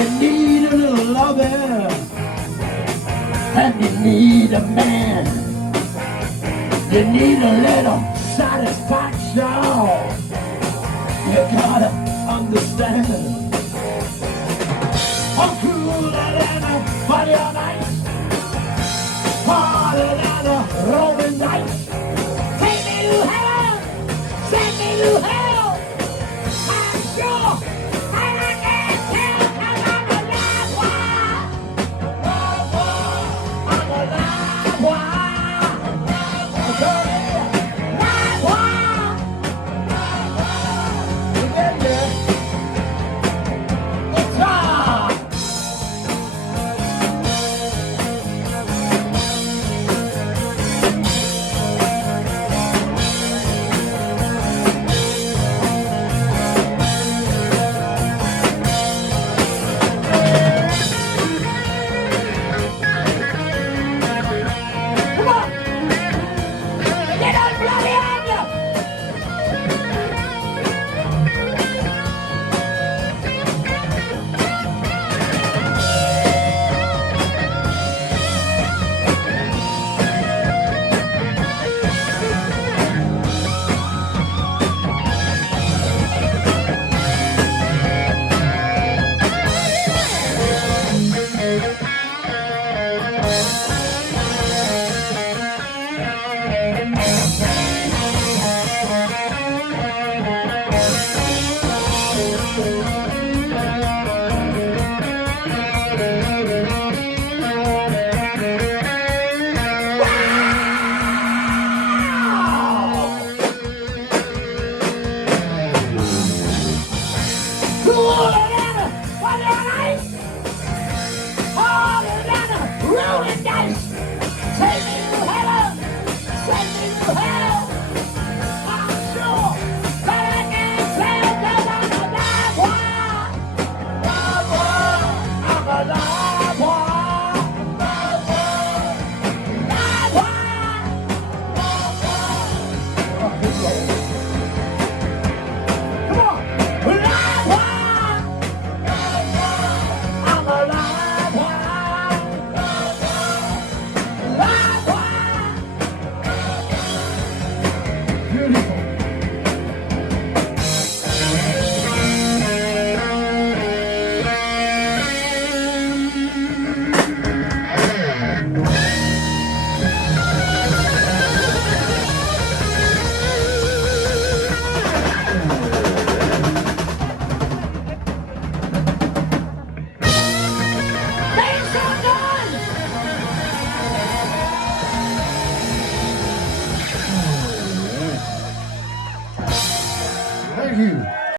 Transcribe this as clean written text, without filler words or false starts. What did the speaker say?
you need a little loving, and you need a man. You need a little satisfaction. You gotta understand. I'm cooler than a body on ice, harder than a rolling dice. Take me to hell, send me to hell. I'm sure, and I can't tell 'cause I'm a live wire. I'm a live wire. Live wire. You get me? Guitar. Come on. Get on bloody anger. Cooler than a fire on ice, harder than a rolling dice.